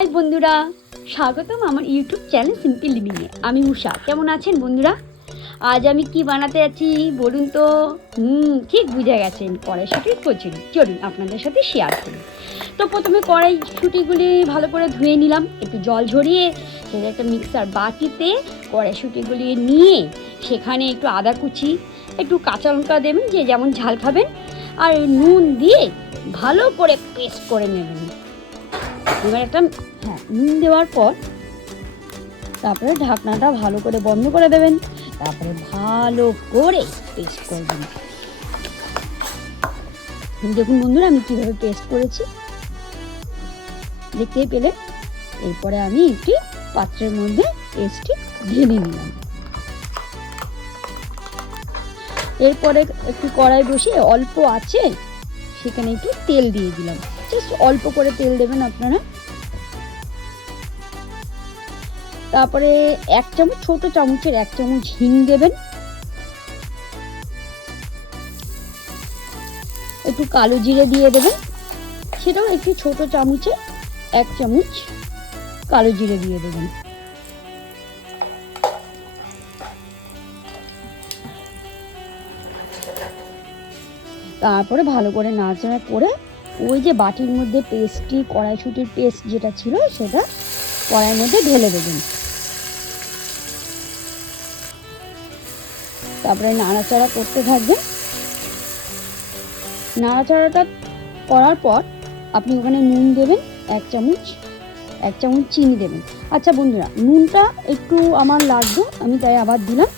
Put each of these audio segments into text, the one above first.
High বন্ধুরা, স্বাগতম আমার ইউটিউব চ্যানেল সিম্পল লিভিংয়ে। আমি উষা। কেমন আছেন বন্ধুরা? আজ আমি কি বানাতে যাচ্ছি বলুন তো? ঠিক বুঝে গেছেন, কড়াইশুঁটির কচুরি। চলুন আপনাদের সাথে শেয়ার করি। তো প্রথমে কড়াইশুঁটিগুলি ভালো করে ধুয়ে নিলাম, একটু জল ঝরিয়ে সেটা একটা মিক্সার বাটিতে কড়াইশুঁটিগুলি নিয়ে সেখানে একটু আদা কুচি, একটু কাঁচা লঙ্কা দেবেন, যে যেমন ঝাল খাবেন, আর নুন দিয়ে ভালো করে পেস্ট করে নেবেন। এবার একটা নুন দেওয়ার পর তারপরে ঢাকনাটা ভালো করে বন্ধ করে দেবেন। তারপরে ভালো করে পেস্ট করবেন। দেখুন বন্ধুরা, আমি কিভাবে পেস্ট করেছি দেখতেই পেলে। এরপরে আমি একটি পাত্রের মধ্যে পেস্টটি ঢেলে নিলাম। এরপরে একটু কড়াই বসিয়ে অল্প আছে সেখানে একটু তেল দিয়ে দিলাম। জাস্ট অল্প করে তেল দেবেন আপনারা। তারপরে এক চামচ, ছোট চামচের এক চামচ হিং দেবেন। একটু কালো জিরে দিয়ে দেবেন, সেটাও একটু ছোট চামচে এক চামচ কালো জিরে দিয়ে দেবেন। তারপরে ভালো করে নাড়াচাড়া করে ওই যে বাটির মধ্যে পেস্টটি, কড়াইশুঁটির পেস্ট যেটা ছিল সেটা কড়াইয়ের মধ্যে ঢেলে দেবেন। তারপরে নাড়াচাড়া করতে থাকবেন। নাড়াচাড়াটা করার পর আপনি ওখানে নুন দেবেন এক চামচ চিনি দেবেন। আচ্ছা বন্ধুরা, নুনটা একটু আমার লাগবে, আমি তাই আবার দিলাম।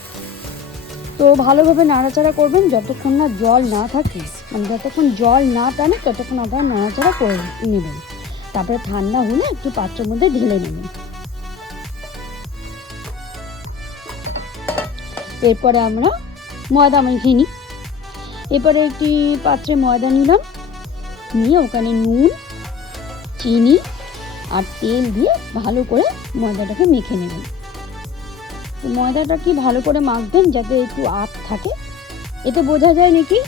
তো ভালোভাবে নাড়াচাড়া করবেন যতক্ষণ না জল না থাকে, মানে যতক্ষণ জল না টানে ততক্ষণ আবার নাড়াচাড়া করে নেবেন। তারপরে ঠান্ডা হলে একটু পাত্রের মধ্যে ঢেলে নেবেন। এরপরে আমরা ময়দা মেখে নিই। এরপরে একটি পাত্রে ময়দা নিলাম, নিয়ে ওখানে নুন, চিনি আর তেল দিয়ে ভালো করে ময়দাটাকে মেখে নেবেন। ময়দাটা কি ভালো করে মাখবেন যাতে একটু আঁট থাকে, এতে বোঝা যায় নাকি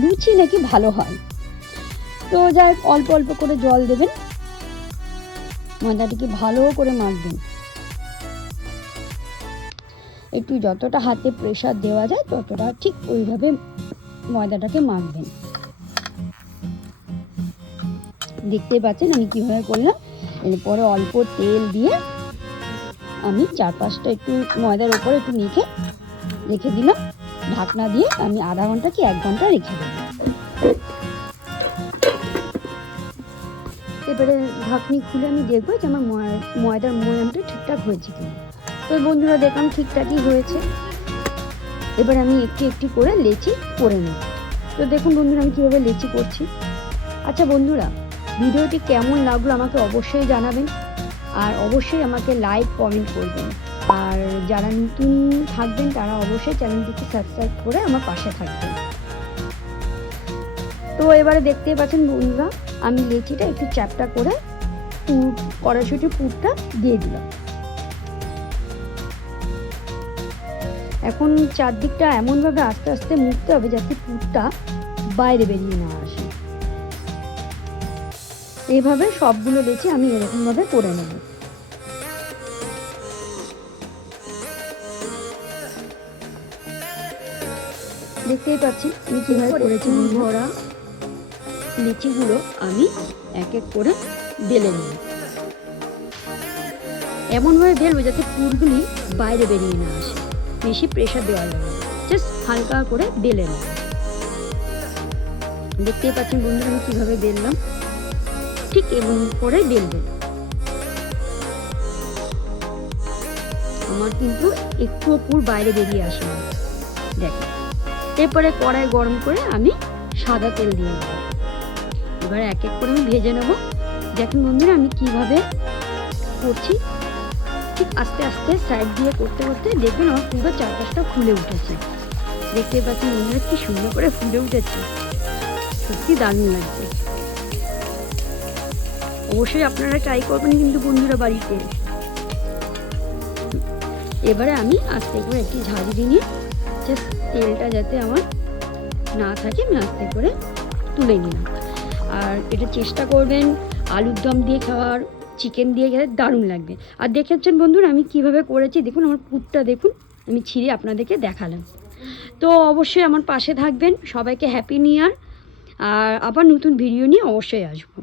লুচি নাকি ভালো হয়। তো যাই অল্প অল্প করে জল দেবেন, ময়দাটাকে ভালো করে মাখবেন। একটু যতটা হাতে প্রেসার দেওয়া যায় ততটা ঠিক ওইভাবে ময়দাটাকে মাখবেন। দেখতে পাচ্ছেন আমি কিভাবে করলাম। এরপরে অল্প তেল দিয়ে আমি চারপাশটা একটু ময়দার উপরে একটু মেখে রেখে দিলাম। ঢাকনা দিয়ে আমি আধা ঘন্টা কি 1 ঘন্টা রেখে দেব। এবারে ঢাকনি খুলে আমি দেখবো যে আমার ময়দার ময়ামটা ঠিকঠাক হয়েছে কিনা। তো বন্ধুরা, দেখলাম ঠিকঠাকই হয়েছে। এবার আমি একটু একটু করে লেচি করে নেব। তো দেখুন বন্ধুরা, আমি কীভাবে লেচি করছি। আচ্ছা বন্ধুরা, ভিডিওটি কেমন লাগলো আমাকে অবশ্যই জানাবেন, আর অবশ্যই আমাকে লাইক কমেন্ট করবেন। আর যারা নতুন থাকবেন তারা অবশ্যই চ্যানেলটিকে সাবস্ক্রাইব করে আমার পাশে থাকবেন। তো এবারে দেখতে পাচ্ছেন বন্ধুরা, আমি লেচিটা একটু চ্যাপটা করে কড়াইশুঁটির পুরটা দিয়ে দিলাম। এখন চারদিকটা এমনভাবে আস্তে আস্তে মুড়তে হবে যাতে পুরটা বাইরে বেরিয়ে না আসে। এইভাবে সবগুলো লেচি আমি এরকমভাবে করে নেব। দেখতেই পাচ্ছি আমি কীভাবে করেছি। ভরা লিচিগুলো আমি এক এক করে বেলে নেব। এমনভাবে বেলবো যাতে পুরগুলি বাইরে বেরিয়ে না আসে, বেশি প্রেশার দেওয়া যাবে, জাস্ট হালকা করে বেলে নেব। দেখতেই পাচ্ছেন বন্ধুরা আমি কীভাবে বেললাম, ঠিক এমন করে বেলবেন। আমার কিন্তু একটু পুর বাইরে বেরিয়ে আসে না, দেখেন। এরপরে কড়াই গরম করে আমি সাদা তেল দিয়ে দেব। এবার এক এক করে আমি ভেজে নেব। দেখুন বন্ধুরা আমি কিভাবে করছি, ঠিক আস্তে আস্তে সাইড দিয়ে করতে করতে দেখবেন আমার পুরো চারপাশটা ফুলে উঠেছে। দেখতে পাচ্ছেন বন্ধুরা কি সুন্দর করে ফুলে উঠেছে, সত্যি দারুণ লাগছে। অবশ্যই আপনারা ট্রাই করবেন কিন্তু বন্ধুরা বাড়িতে। এবারে আমি আস্তে করে একটি ঝাঁঝরি নিয়ে জাস্ট তেলটা যাতে আমার না থাকে আমি আস্তে করে তুলে নিলাম। আর এটা চেষ্টা করবেন আলুর দম দিয়ে খাওয়ার, চিকেন দিয়ে খেতে দারুণ লাগবে। আর দেখেছেন বন্ধুরা আমি কিভাবে করেছি, দেখুন আমার পুরটা দেখুন, আমি ছিঁড়ে আপনাদেরকে দেখালাম। তো অবশ্যই আমার পাশে থাকবেন, সবাইকে হ্যাপি নিউ ইয়ার। আর আবার নতুন ভিডিও নিয়ে অবশ্যই আসবো।